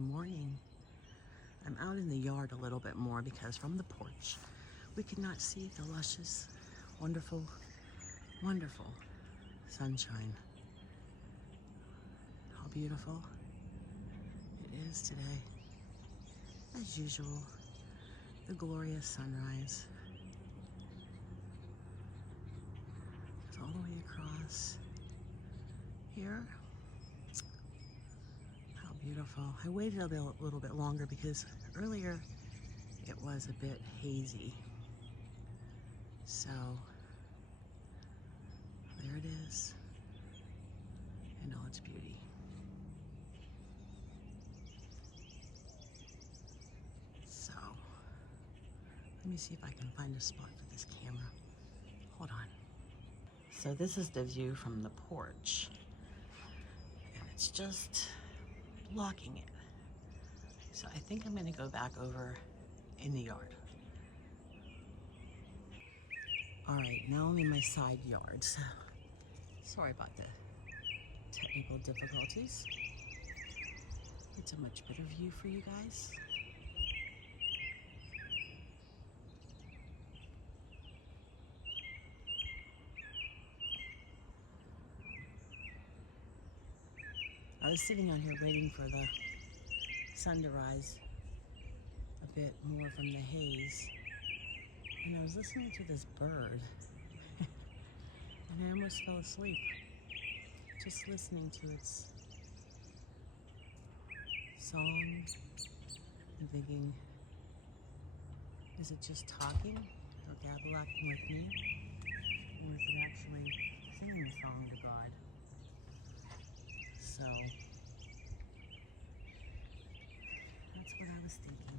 Good morning. I'm out in the yard a little bit more because from the porch we could not see the luscious, wonderful, wonderful sunshine. How beautiful it is today. As usual, the glorious sunrise. It's all the way across here. How beautiful. I waited a little bit longer because earlier it was a bit hazy. So there it is in all its beauty. So let me see if I can find a spot for this camera. Hold on. So this is the view from the porch, and it's just blocking it. So I think I'm gonna go back over in the yard. All right, now I'm in my side yard. So sorry about the technical difficulties. It's a much better view for you guys. I was sitting out here waiting for the sun to rise a bit more from the haze, and I was listening to this bird and I almost fell asleep just listening to its song and thinking, is it just talking or gabbling with me, or is it actually singing a song to God? So that's what I was thinking.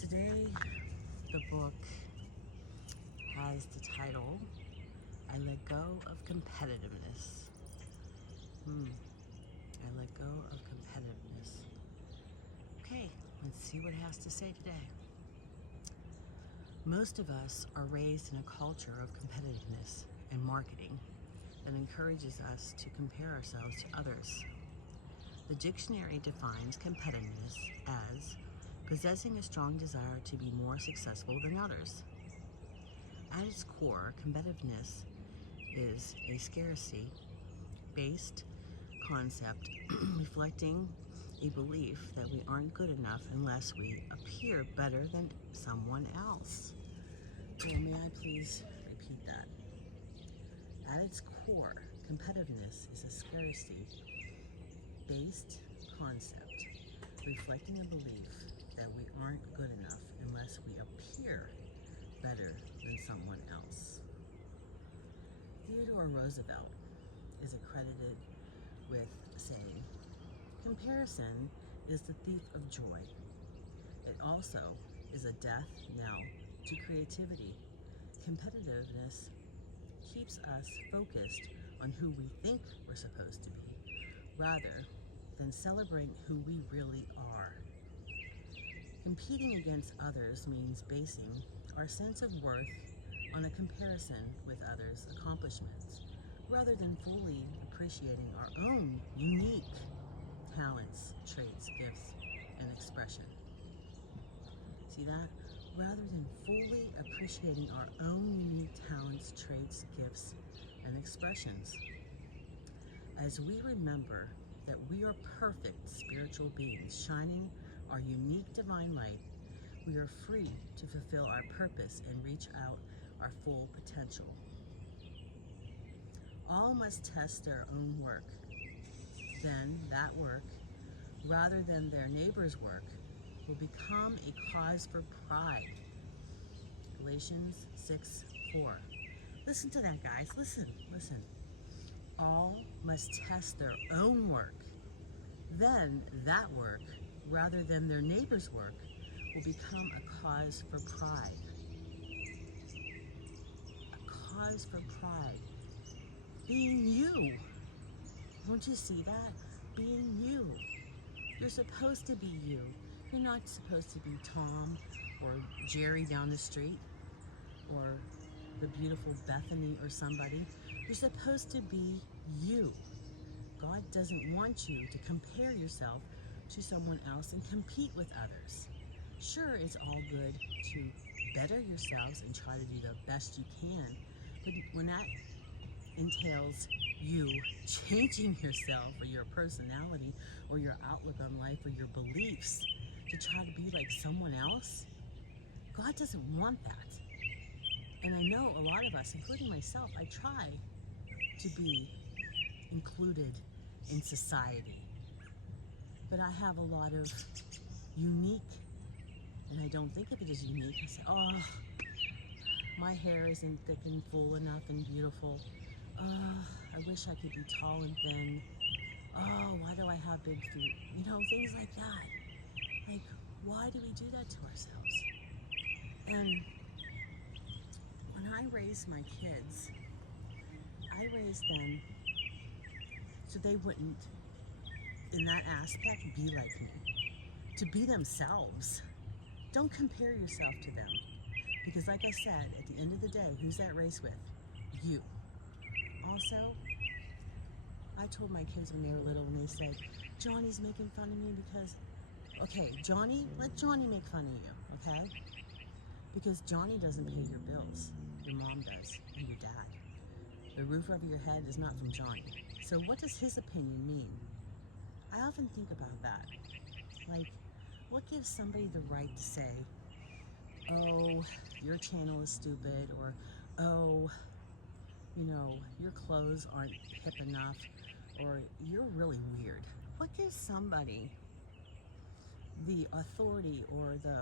Today, the book has the title, I Let Go of Competitiveness. I let go of competitiveness. Okay, let's see what it has to say today. Most of us are raised in a culture of competitiveness and marketing that encourages us to compare ourselves to others. The dictionary defines competitiveness as possessing a strong desire to be more successful than others. At its core, competitiveness is a scarcity-based concept reflecting a belief that we aren't good enough unless we appear better than someone else. So may I please repeat that? At its core, competitiveness is a scarcity-based concept reflecting a belief that we aren't good enough unless we appear better than someone else. Theodore Roosevelt is accredited with saying, "Comparison is the thief of joy. It also is a death knell to creativity. Competitiveness keeps us focused on who we think we're supposed to be, rather than celebrating who we really are. Competing against others means basing our sense of worth on a comparison with others' accomplishments, rather than fully appreciating our own unique talents, traits, gifts, and expression." See that? Rather than fully appreciating our own unique talents, traits, gifts, and expressions. As we remember that we are perfect spiritual beings shining our unique divine light, we are free to fulfill our purpose and reach out our full potential. All must test their own work. Then that work, rather than their neighbor's work, will become a cause for pride. Galatians 6:4. Listen to that, guys. Listen, listen. All must test their own work. Then that work, rather than their neighbor's work, will become a cause for pride. A cause for pride. Being you. Don't you see that? Being you. You're supposed to be you. You're not supposed to be Tom or Jerry down the street or the beautiful Bethany or somebody. You're supposed to be you. God doesn't want you to compare yourself to someone else and compete with others. Sure, it's all good to better yourselves and try to do the best you can, but when that entails you changing yourself or your personality or your outlook on life or your beliefs to try to be like someone else, God doesn't want that. And I know a lot of us, including myself, I try to be included in society. But I have a lot of unique, and I don't think of it as unique. I say, oh, my hair isn't thick and full enough and beautiful. Oh, I wish I could be tall and thin. Oh, why do I have big feet? You know, things like that. Like, why do we do that to ourselves? And when I raised my kids, I raised them so they wouldn't, in that aspect, be like me. To be themselves. Don't compare yourself to them. Because like I said, at the end of the day, who's that race with? You. Also, I told my kids when they were little, when they said, Johnny's making fun of me because, okay, Johnny, let Johnny make fun of you, okay? Because Johnny doesn't pay your bills. Your mom does, and your dad. The roof over your head is not from Johnny. So what does his opinion mean? I often think about that. Like, what gives somebody the right to say, oh, your channel is stupid, or, oh, you know, your clothes aren't hip enough, or you're really weird? What gives somebody the authority or the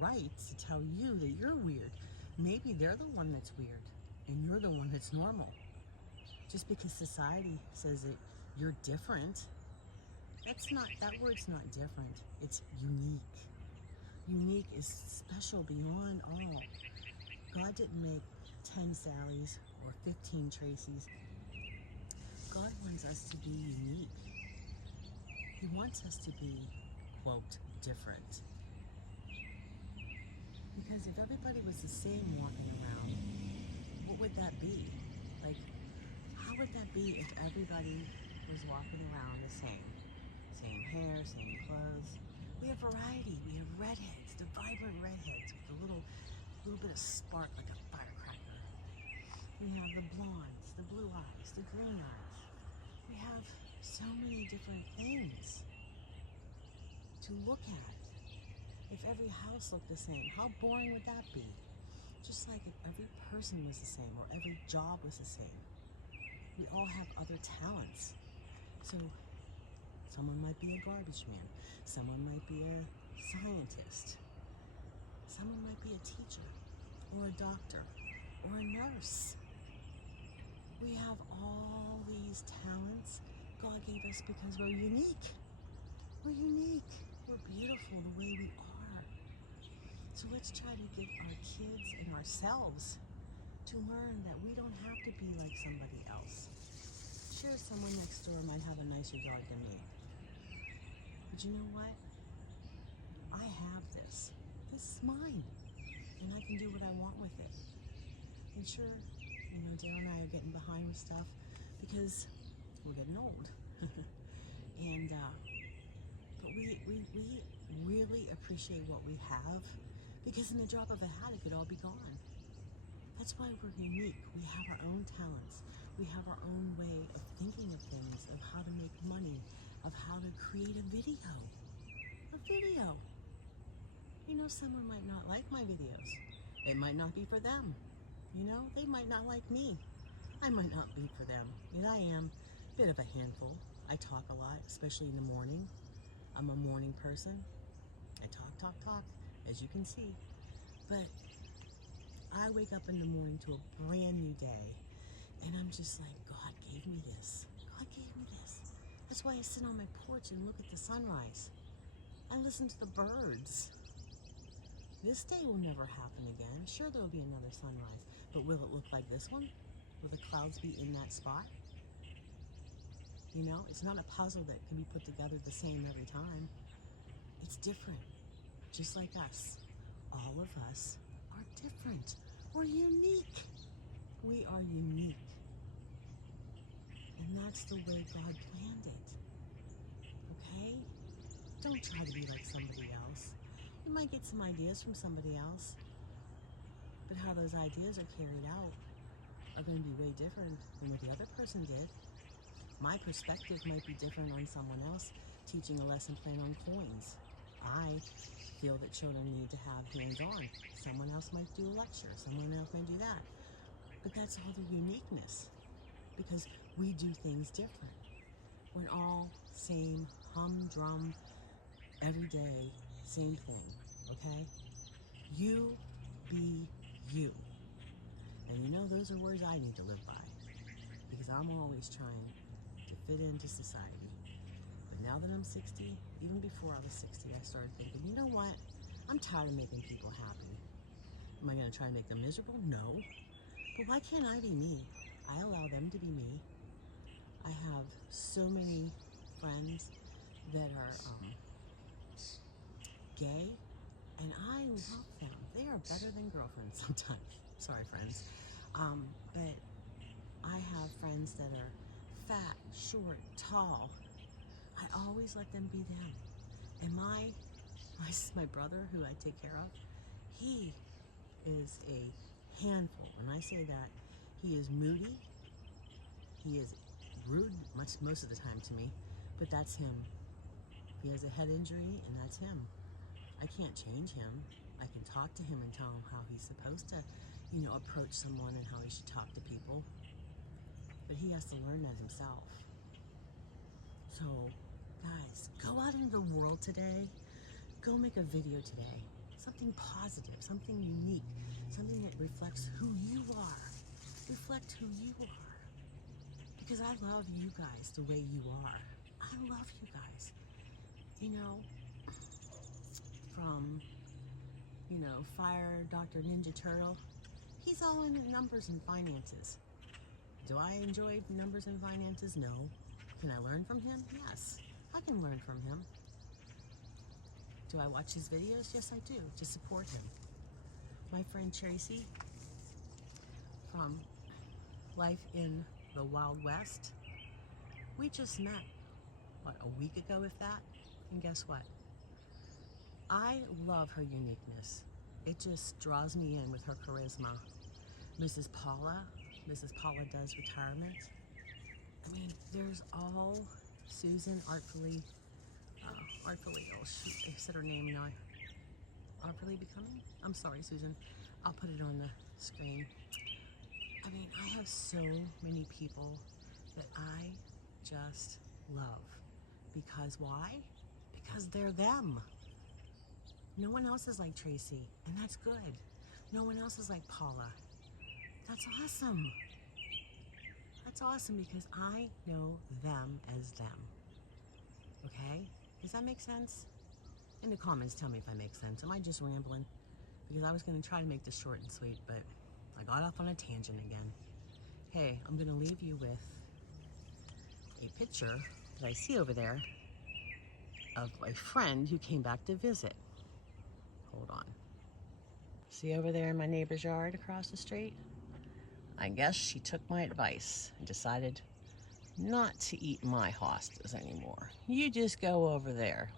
right to tell you that you're weird? Maybe they're the one that's weird, and you're the one that's normal. Just because society says that you're different, that word's not different, it's unique. Unique is special beyond all. God didn't make 10 Sallys or 15 Tracys. God wants us to be unique. He wants us to be, quote, different. Because if everybody was the same walking around, what would that be? Like, how would that be if everybody was walking around the same? Same hair, same clothes. We have variety. We have redheads, the vibrant redheads with a little bit of spark like a firecracker. We have the blondes, the blue eyes, the green eyes. We have so many different things to look at. If every house looked the same, how boring would that be? Just like if every person was the same or every job was the same. We all have other talents. So someone might be a garbage man. Someone might be a scientist. Someone might be a teacher or a doctor or a nurse. We have all these talents God gave us because we're unique. We're unique. We're beautiful the way we are. So let's try to get our kids and ourselves to learn that we don't have to be like somebody else. Sure, someone next door might have a nicer yard than me. But you know what? I have this. This is mine. And I can do what I want with it. And sure, you know, Dale and I are getting behind with stuff because we're getting old. And but we really appreciate what we have, because in the drop of a hat it could all be gone. That's why we're unique. We have our own talents. We have our own way of thinking of things, of how to make money, of how to create a video. A video. You know, someone might not like my videos. It might not be for them. You know, they might not like me. I might not be for them. Yet I am a bit of a handful. I talk a lot, especially in the morning. I'm a morning person. I talk, as you can see. But I wake up in the morning to a brand new day, and I'm just like, God gave me this. God gave me this. That's why I sit on my porch and look at the sunrise. I listen to the birds. This day will never happen again. Sure, there will be another sunrise, but will it look like this one? Will the clouds be in that spot? You know, it's not a puzzle that can be put together the same every time. It's different, just like us. All of us are different. We're unique. We are unique. And that's the way God planned it. Okay? Don't try to be like somebody else. You might get some ideas from somebody else, but how those ideas are carried out are going to be way different than what the other person did. My perspective might be different on someone else teaching a lesson plan on coins. I feel that children need to have hands-on. Someone else might do a lecture. Someone else might do that. But that's all the uniqueness, because we do things different. We're all same humdrum, every day, same thing, okay? You be you. And you know, those are words I need to live by, because I'm always trying to fit into society. But now that I'm 60, even before I was 60, I started thinking, you know what? I'm tired of making people happy. Am I going to try to make them miserable? No. But why can't I be me? I allow them to be me. I have so many friends that are gay, and I love them. They are better than girlfriends sometimes. Sorry, friends. But I have friends that are fat, short, tall. I always let them be them. And my brother, who I take care of, he is a handful. When I say that, he is moody. He is rude most of the time to me, but that's him. He has a head injury, and that's him. I can't change him. I can talk to him and tell him how he's supposed to, you know, approach someone and how he should talk to people. But he has to learn that himself. So, guys, go out into the world today. Go make a video today. Something positive, something unique, something that reflects who you are. Reflect who you are. Because I love you guys the way you are. I love you guys. You know, from, you know, Fire Dr. Ninja Turtle, he's all in numbers and finances. Do I enjoy numbers and finances? No. Can I learn from him? Yes, I can learn from him. Do I watch his videos? Yes, I do, to support him. My friend Tracy from Life in the Wild West, we just met, what, a week ago, if that? And guess what? I love her uniqueness. It just draws me in with her charisma. Mrs. Paula does retirement. I mean, there's all Susan artfully, oh shoot, I said her name now. Artfully Becoming? I'm sorry, Susan. I'll put it on the screen. I mean, I have so many people that I just love. Because why? Because they're them. No one else is like Tracy, and that's good. No one else is like Paula. That's awesome. That's awesome, because I know them as them. Okay? Does that make sense? In the comments, tell me if I make sense. Am I just rambling? Because I was going to try to make this short and sweet, but I got off on a tangent again. Hey, I'm going to leave you with a picture that I see over there of a friend who came back to visit. Hold on. See over there in my neighbor's yard across the street? I guess she took my advice and decided not to eat my hostas anymore. You just go over there,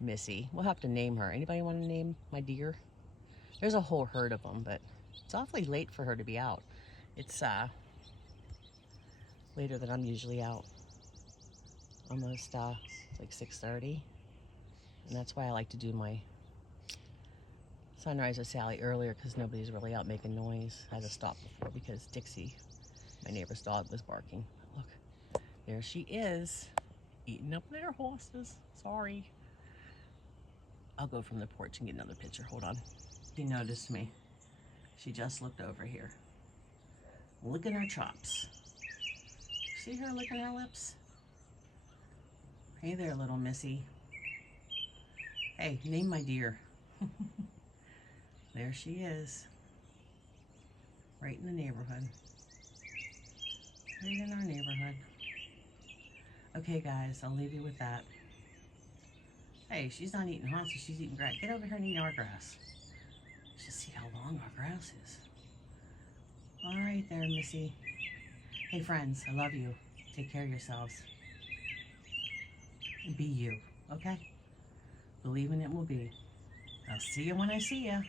Missy. We'll have to name her. Anybody want to name my deer? There's a whole herd of them, but it's awfully late for her to be out. It's later than I'm usually out. Almost like 6:30. And that's why I like to do my sunrise with Sally earlier, because nobody's really out making noise. I had to stop before because Dixie, my neighbor's dog, was barking. Look, there she is, eating up their horses. Sorry. I'll go from the porch and get another picture. Hold on. She noticed me. She just looked over here, licking her chops. See her licking her lips? Hey there, little missy. Hey, name my deer. There she is. Right in the neighborhood. Right in our neighborhood. Okay, guys, I'll leave you with that. Hey, she's not eating hosses, she's eating grass. Get over here and eat our grass. Just see how long our grass is. All right there, Missy. Hey, friends, I love you. Take care of yourselves. Be you, okay? Believe in it will be. I'll see you when I see you.